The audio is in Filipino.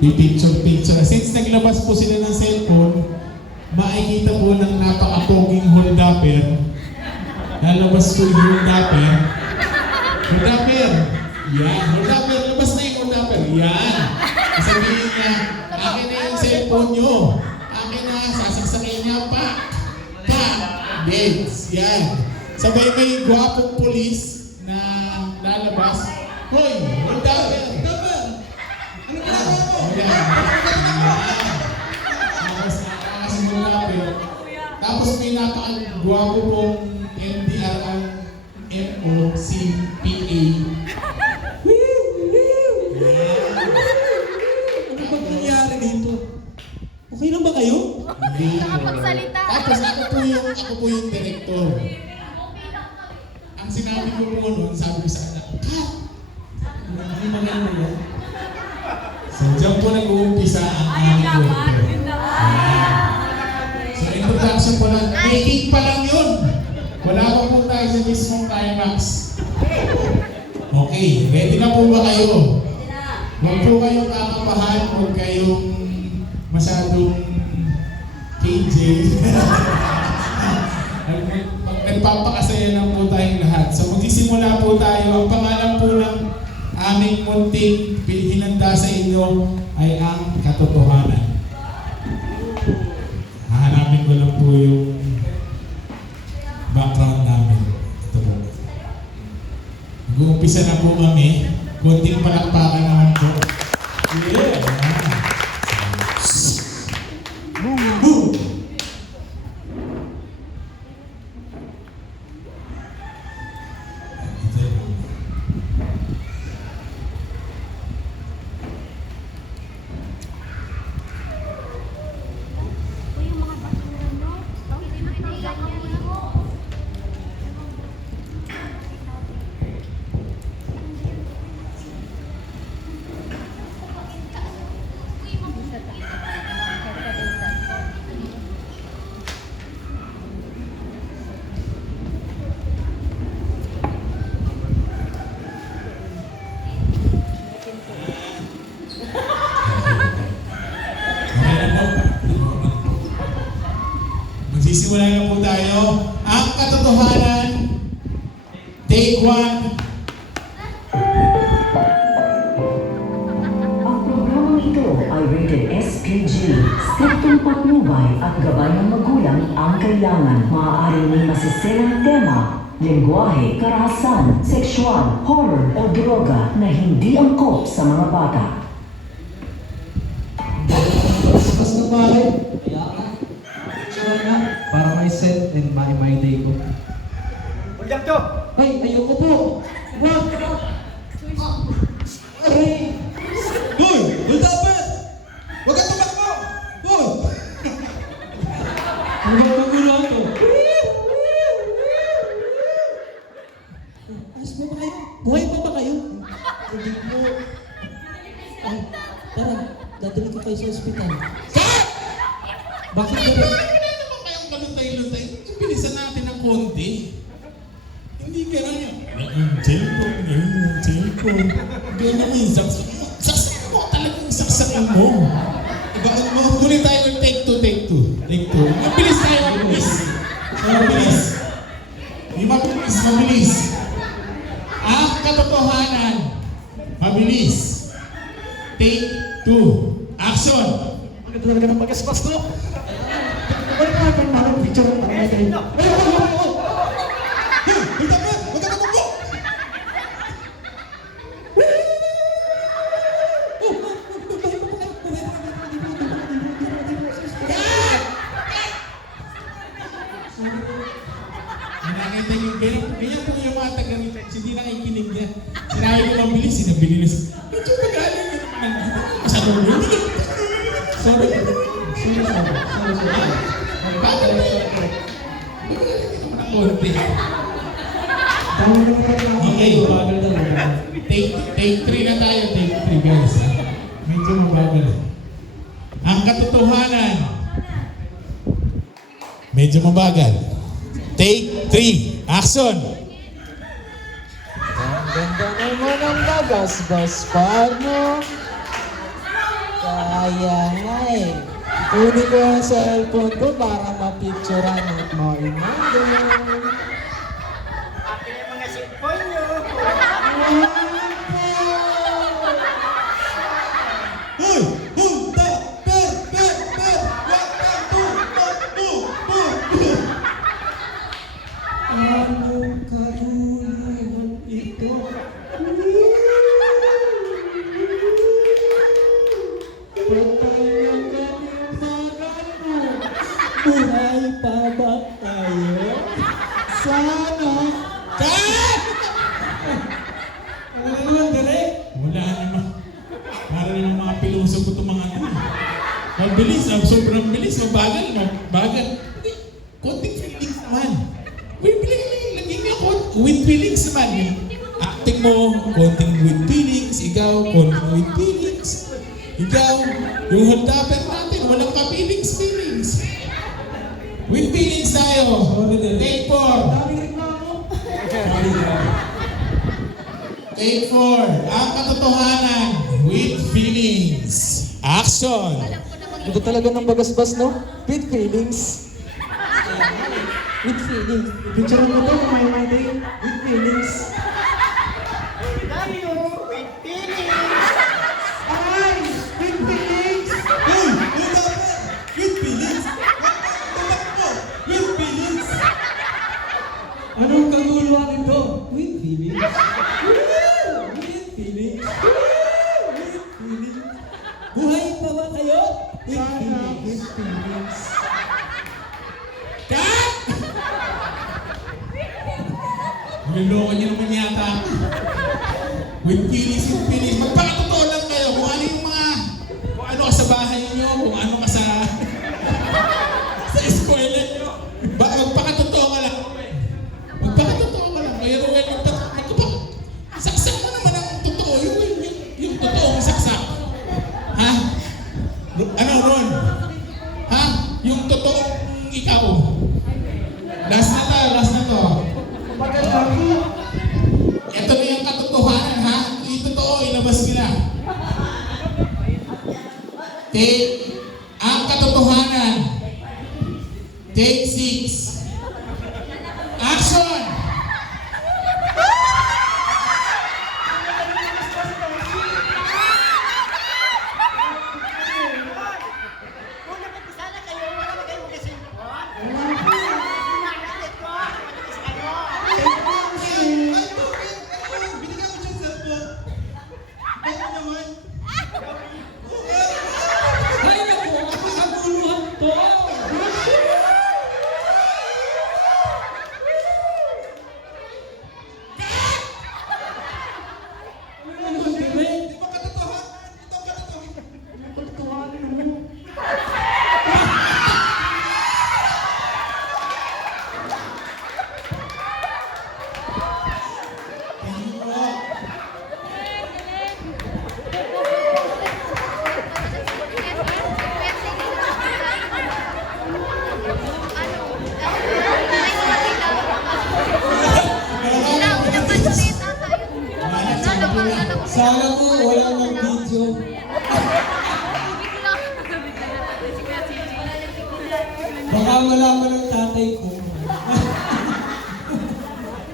pipicture-picture. Since naglabas po sila ng cellphone, makikita po ng napaka-poging hold-upper. Lalabas po yung hold-upper. Hold-upper! Yan, hold-upper. Labas na yung hold-upper. Yan. Sabihin niya, akin na yung cellphone nyo. Akin na, sasaksakin niya pa. Beds. Yan. Sabay may gwapong pulis na lalabas. Hoy, hold-upper! Tapos may napakagwapo pong MDR ang MOCPA. Ano ba nangyari dito? Okay lang ba kayo? Hindi. Tapos ako po yung director. Ang sinabi ko po noon, sabi ko sa anak, Hindi maganda yan. so dyan po nag-uumpisa ang aming kwento. So introduction po lang, making pa lang yun. Wala pa po tayo sa mismong climax. Okay, ready na po ba kayo? Huwag po kayong kakabahan, huwag kayong masyadong KJ. Nagpapakasaya lang po tayong lahat. So magsisimula po tayo. Ang pangalan po ng aming munting hinanda sa inyo ay ang katotohanan. Hahanapin ko lang po yung background namin. Ito po. Mag-uumpisa na po kami. Kunting palakpakan naman po. Yeah! Boom! Magsisimula na po tayo. Ang katotohanan, take 1. Ang programang ito ay rated SPG. Striktong patnubay at gabay ng magulang ang kailangan. Maaaring may masiselang tema, lengguwahe, karahasan, sexual, horror o droga na hindi angkop sa mga bata. Bas na bahay. Kaya ka. Sure nga. Para may set and my day ko. Huwag to! Ay, ayoko po. Wag! Aray! Hoy! Hold-upper! Huwag ka tumakbo! Hoy! Ano ba magulo to? Ayos ba kayo? Buhay pa ba kayo? Hindi po. Ay, tara. Dadali ko kayo sa ospital. Bakit ba? Ano ba kayong malutay-lutay? Bilisan natin ng konti. Hindi ka na yan. Yung cellphone. Gano'n mo yung saksak. Saksak mo talagang saksakin mo. Muli tayo ng take 2. Mabilis tayo, mabilis. Mabilis. Ang katotohanan, mabilis. Take 2. Action! Maganda talaga ng mag-aspas to! Balik ka pa naman picture ng mga tayo. Hold-upper! Huwag ka tumakbo! Nakakita yung ganyan po yung mga taga-rito. Hindi nakikinig niya. Sinabi ko mabilis, sinabilis. Medyo magaling yun naman. Masyadong yun. Sorry. Bakit ba yun? Konti. Okay, Bagal daw. take 3 na tayo. Take 3 guys. Medyo mabagal. Ang katotohanan. Medyo mabagal. Take 3. Action! Ang ganda naman ang bagas-bas, paano? Kaya nga eh. Kunin ko yung cellphone ko para mapicturean at ma-remember. Akin yung mga cellphone nyo. Hoy! Hulda! Per! Welcome to Pagbu! Anong karunungan ito? Patay ang kalimagan mo. Buhay pa ba tayo? Sana. Kat! Ano naman, dali? Wala naman. Para naman mga piloso ko itong mga ano. Mabilis, sobrang bilis, mabagal. Konting feelings naman. Laging ako, with feelings naman. Acting mo, konting with feelings. Ikaw, konting with feelings. Ikaw, yung huldaper natin, walang ka-feelings. With feelings tayo. Take 4. Dami reklamo. Take 4. Ang katotohanan with feelings. Action! Ito talaga ng bagasbas, no? With feelings. With feelings. Picture mo to, my day. With feelings. Tayo, with feelings. Ay! With feelings! Hey! Huldaper! With feelings! Tumakbo! With feelings! Anong kaguluhan ito? With feelings. With feelings. With feelings. Buhay pa ba kayo? With feelings. With feelings. Kat! Niloloko niyo naman yata ako. With feelings. Magpakatotoo lang kayo kung ano yung mga... Kung ano ka sa bahay niyo, kung ano ka sa... sa eskwela niyo. Magpakatotoo ka lang. Magpakatotoo ka lang. Kaya Ruel, saksak mo naman ang totoo. Yung totoong saksak. Ha? Ano, Ron? Ha? Yung totoong ikaw. Last na to. Ito na yung katotohanan, ha? Yung totoo, ilabas nila. Take ang katotohanan. Take 6. Action! Kung nakapasala kayo, wala na kayong mga cellphone. Pinakalit ko, matigas kayo. Binigyan ko siyang cellphone. Ano naman? Ay, naku! Ang kaguluhan to! Ano ba, Direk? Di ba katotohanan? Ito ang katotohanan. Katotohanan mo. Sana po